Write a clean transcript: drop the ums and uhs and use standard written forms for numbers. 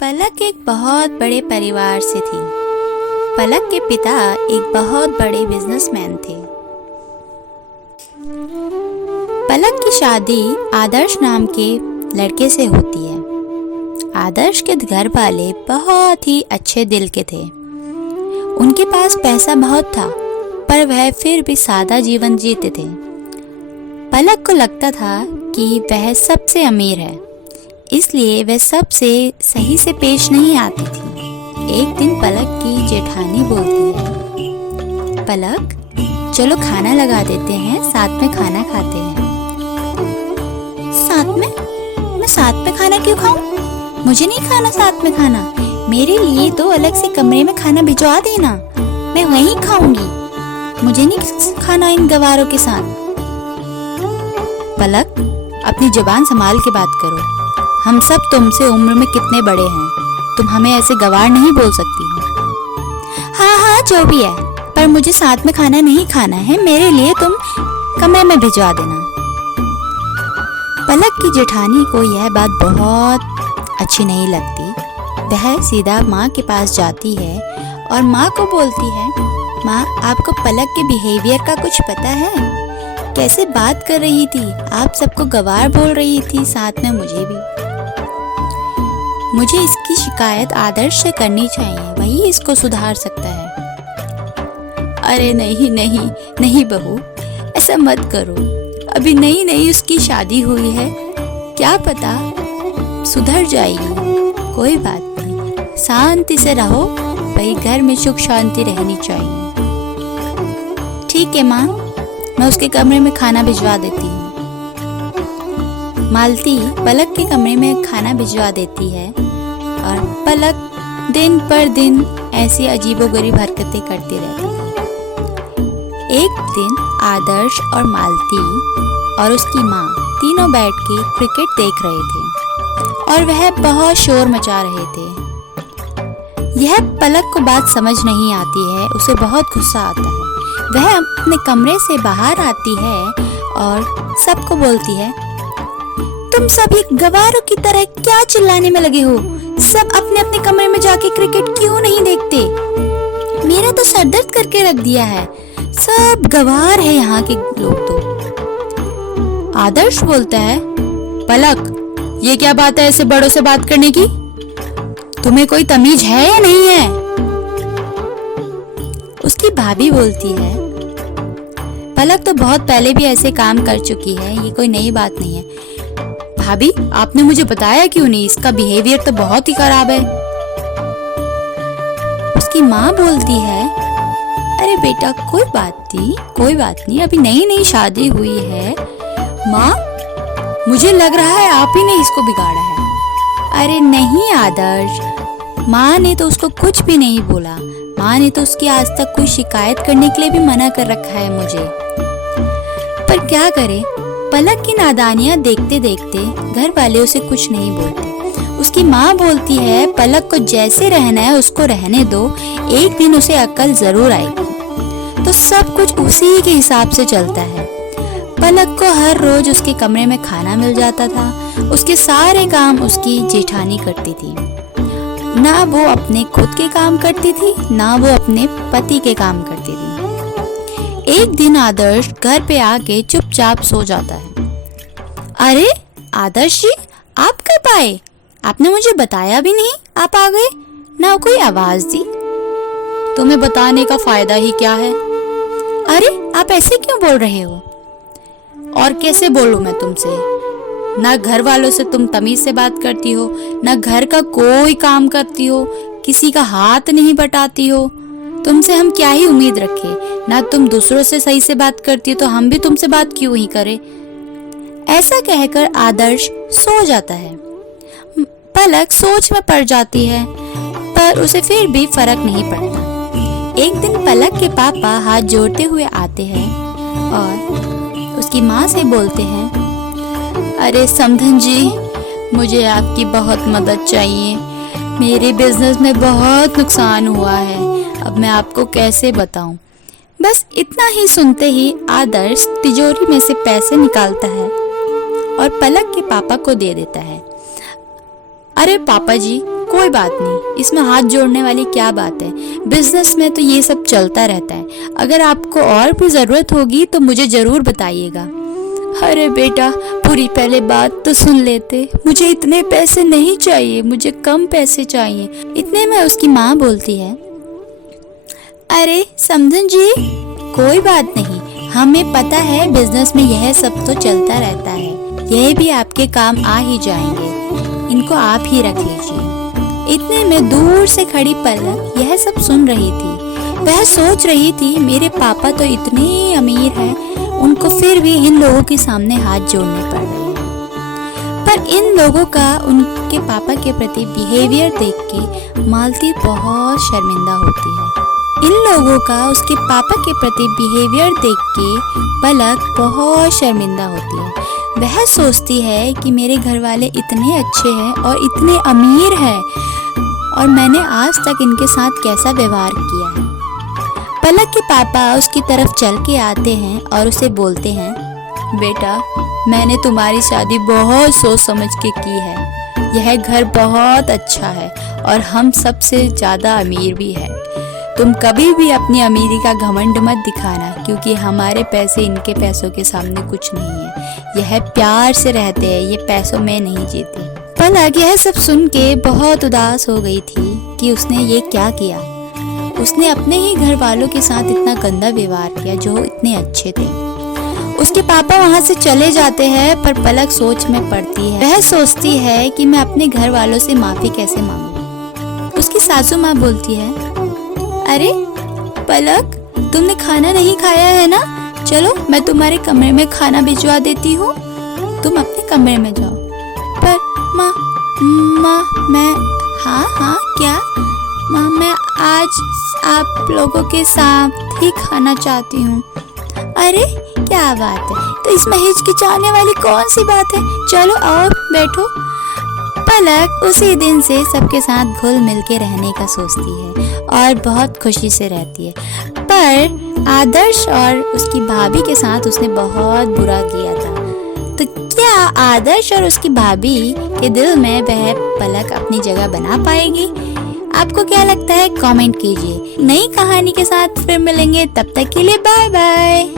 पलक एक बहुत बड़े परिवार से थी। पलक के पिता एक बहुत बड़े बिजनेसमैन थे। पलक की शादी आदर्श नाम के लड़के से होती है। आदर्श के घर वाले बहुत ही अच्छे दिल के थे। उनके पास पैसा बहुत था, पर वह फिर भी सादा जीवन जीते थे। पलक को लगता था कि वह सबसे अमीर है, इसलिए वह सबसे सही से पेश नहीं आती थी। एक दिन पलक की जेठानी बोलती है, पलक चलो खाना लगा देते हैं, साथ में खाना खाते हैं। साथ में? मैं साथ में खाना क्यों खाऊं? मुझे नहीं खाना साथ में खाना। मेरे लिए तो अलग से कमरे में खाना भिजवा देना, मैं वहीं खाऊंगी। मुझे नहीं खाना इन गवारों के साथ। पलक अपनी जुबान संभाल के बात करो। हम सब तुमसे उम्र में कितने बड़े हैं, तुम हमें ऐसे गवार नहीं बोल सकती हो। हाँ जो भी है, पर मुझे साथ में खाना नहीं खाना है। मेरे लिए तुम कमरे में भिजवा देना। पलक की जेठानी को यह बात बहुत अच्छी नहीं लगती। वह सीधा माँ के पास जाती है और माँ को बोलती है, माँ आपको पलक के बिहेवियर का कुछ पता है? कैसे बात कर रही थी, आप सबको गवार बोल रही थी, साथ में मुझे भी। मुझे इसकी शिकायत आदर्श से करनी चाहिए, वही इसको सुधार सकता है। अरे नहीं बहू, ऐसा मत करो। अभी नई उसकी शादी हुई है, क्या पता सुधर जाएगी। कोई बात नहीं, शांति से रहो। भाई घर में सुख शांति रहनी चाहिए। ठीक है माँ, मैं उसके कमरे में खाना भिजवा देती हूँ। मालती पलक के कमरे में खाना भिजवा देती है और पलक दिन पर दिन ऐसी अजीबोगरीब हरकतें करती रहती है। एक दिन आदर्श और मालती और उसकी माँ तीनों बैठ के क्रिकेट देख रहे थे और वह बहुत शोर मचा रहे थे। यह पलक को बात समझ नहीं आती है, उसे बहुत गुस्सा आता है। वह अपने कमरे से बाहर आती है और सबको बोलती है, तुम सब ये गवारों की तरह क्या चिल्लाने में लगे हो? सब अपने अपने कमरे में जाके क्रिकेट क्यों नहीं देखते? मेरा तो सर दर्द करके रख दिया है। सब गवार है यहाँ के लोग तो। आदर्श बोलता है, पलक ये क्या बात है ऐसे बड़ों से बात करने की? तुम्हें कोई तमीज है या नहीं है? उसकी भाभी बोलती है, पलक तो बहुत पहले भी ऐसे काम कर चुकी है, ये कोई नई बात नहीं है। भाभी आपने मुझे बताया क्यों नहीं? इसका बिहेवियर तो बहुत ही खराब है। उसकी माँ बोलती है, अरे बेटा कोई बात नहीं, अभी नई शादी हुई है। माँ मुझे लग रहा है आप ही ने इसको बिगाड़ा है। अरे नहीं आदर्श, माँ ने तो उसको कुछ भी नहीं बोला। माँ ने तो उसकी आज तक कोई शिकायत करने के लिए भी मना कर रखा है मुझे। पर क्या करे, पलक की नादानियां देखते देखते घर वाले उसे कुछ नहीं बोलते। उसकी माँ बोलती है, पलक को जैसे रहना है उसको रहने दो, एक दिन उसे अक्ल जरूर आएगी। तो सब कुछ उसी के हिसाब से चलता है। पलक को हर रोज उसके कमरे में खाना मिल जाता था। उसके सारे काम उसकी जेठानी करती थी। ना वो अपने खुद के काम करती थी, ना वो अपने पति के काम करती थी। एक दिन आदर्श घर पे आके चुपचाप सो जाता है। अरे आदर्श जी, आप कब आए? आपने मुझे बताया भी नहीं, आप आ गए, ना कोई आवाज दी। तुम्हें बताने का फायदा ही क्या है? अरे आप ऐसे क्यों बोल रहे हो? और कैसे बोलूं मैं तुमसे? ना घर वालों से तुम तमीज से बात करती हो, ना घर का कोई काम करती हो, किसी का हाथ नहीं बटाती हो। तुमसे हम क्या ही उम्मीद रखें? ना तुम दूसरों से सही से बात करती हो, तो हम भी तुमसे बात क्यों ही करें? ऐसा कहकर आदर्श सो जाता है। पलक सोच में पड़ जाती है, पर उसे फिर भी फर्क नहीं पड़ता। एक दिन पलक के पापा हाथ जोड़ते हुए आते हैं और उसकी माँ से बोलते हैं, अरे समधन जी, मुझे आपकी बहुत मदद चाहिए। मेरे बिजनेस में बहुत नुकसान हुआ है, अब मैं आपको कैसे बताऊं? बस इतना ही सुनते ही आदर्श तिजोरी में से पैसे निकालता है और पलक के पापा को दे देता है। अरे पापा जी, कोई बात नहीं, इसमें हाथ जोड़ने वाली क्या बात है, बिजनेस में तो ये सब चलता रहता है। अगर आपको और भी जरूरत होगी तो मुझे जरूर बताइएगा। अरे बेटा, पूरी पहले बात तो सुन लेते। मुझे इतने पैसे नहीं चाहिए, मुझे कम पैसे चाहिए। इतने में उसकी माँ बोलती है, अरे समधन जी, कोई बात नहीं, हमें पता है बिजनेस में यह सब तो चलता रहता है, यह भी आपके काम आ ही जाएंगे, इनको आप ही रख लीजिए। इतने में दूर से खड़ी पलक यह सब सुन रही थी। वह सोच रही थी, मेरे पापा तो इतने अमीर हैं, उनको फिर भी इन लोगों के सामने हाथ जोड़ने पड़ रहे हैं। पर इन लोगों का उनके पापा के प्रति बिहेवियर देख के मालती बहुत शर्मिंदा होती है। इन लोगों का उसके पापा के प्रति बिहेवियर देख के पलक बहुत शर्मिंदा होती है। वह सोचती है कि मेरे घर वाले इतने अच्छे हैं और इतने अमीर हैं, और मैंने आज तक इनके साथ कैसा व्यवहार किया है। पलक के पापा उसकी तरफ चल के आते हैं और उसे बोलते हैं, बेटा, मैंने तुम्हारी शादी बहुत सोच समझ के की है। यह घर बहुत अच्छा है और हम सबसे ज़्यादा अमीर भी है। तुम कभी भी अपनी अमीरी का घमंड मत दिखाना, क्योंकि हमारे पैसे इनके पैसों के सामने कुछ नहीं है। यह प्यार से रहते हैं, ये पैसों में नहीं जीते। पलक यह सब सुन के बहुत उदास हो गई थी कि उसने ये क्या किया। उसने अपने ही घर वालों के साथ इतना गंदा व्यवहार किया जो इतने अच्छे थे। उसके पापा वहाँ से चले जाते हैं, पर पलक सोच में पड़ती है। वह सोचती है कि मैं अपने घर वालों से माफी कैसे मांगू। उसकी सासू माँ बोलती है, अरे पलक, तुमने खाना नहीं खाया है ना, चलो मैं तुम्हारे कमरे में खाना भिजवा देती हूँ, तुम अपने कमरे में जाओ। पर माँ मैं, हाँ क्या माँ, मैं आज आप लोगों के साथ ही खाना चाहती हूँ। अरे क्या बात है, तो इसमें हिचकिचाने वाली कौन सी बात है, चलो आओ बैठो। पलक उसी दिन से सबके साथ घुल मिल के रहने का सोचती है और बहुत खुशी से रहती है। पर आदर्श और उसकी भाभी के साथ उसने बहुत बुरा किया था। तो क्या आदर्श और उसकी भाभी के दिल में वह पलक अपनी जगह बना पाएगी? आपको क्या लगता है, कमेंट कीजिए। नई कहानी के साथ फिर मिलेंगे, तब तक के लिए बाय बाय।